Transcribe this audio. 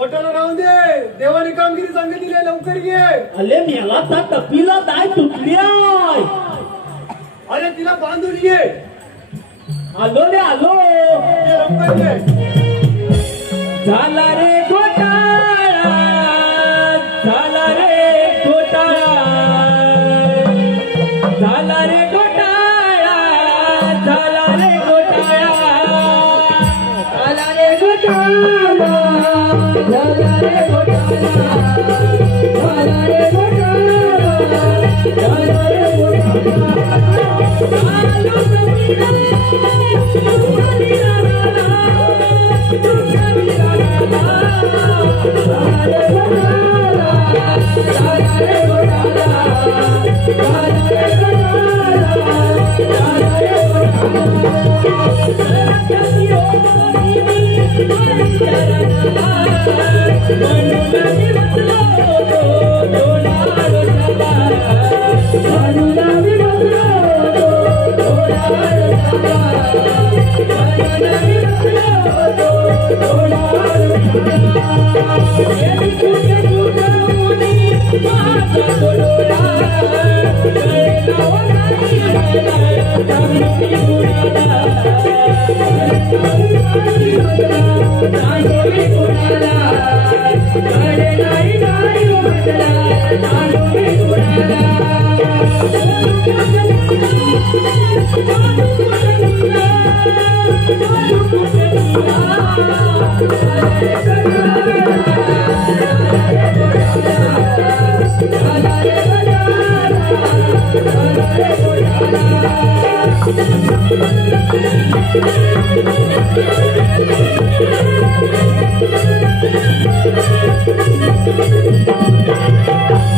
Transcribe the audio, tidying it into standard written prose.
हॉटेलला राहून दे, देवाने कामगिरी सांगितली आहे, लवकर ये. अले मेला तर टपीला दाय तुटली आहे. अरे तिला बांधून ये. आलो रे आलो. ये लवकर ये. झाला रे घोटाळा, झाला रे घोटाळा, झाला रे घोटाळा, झाला रे घोटाळा, झाला रे घोटाळा, झाला रे घोटाळा, झाला रे घोटाळा, झाला रे घोटाळा.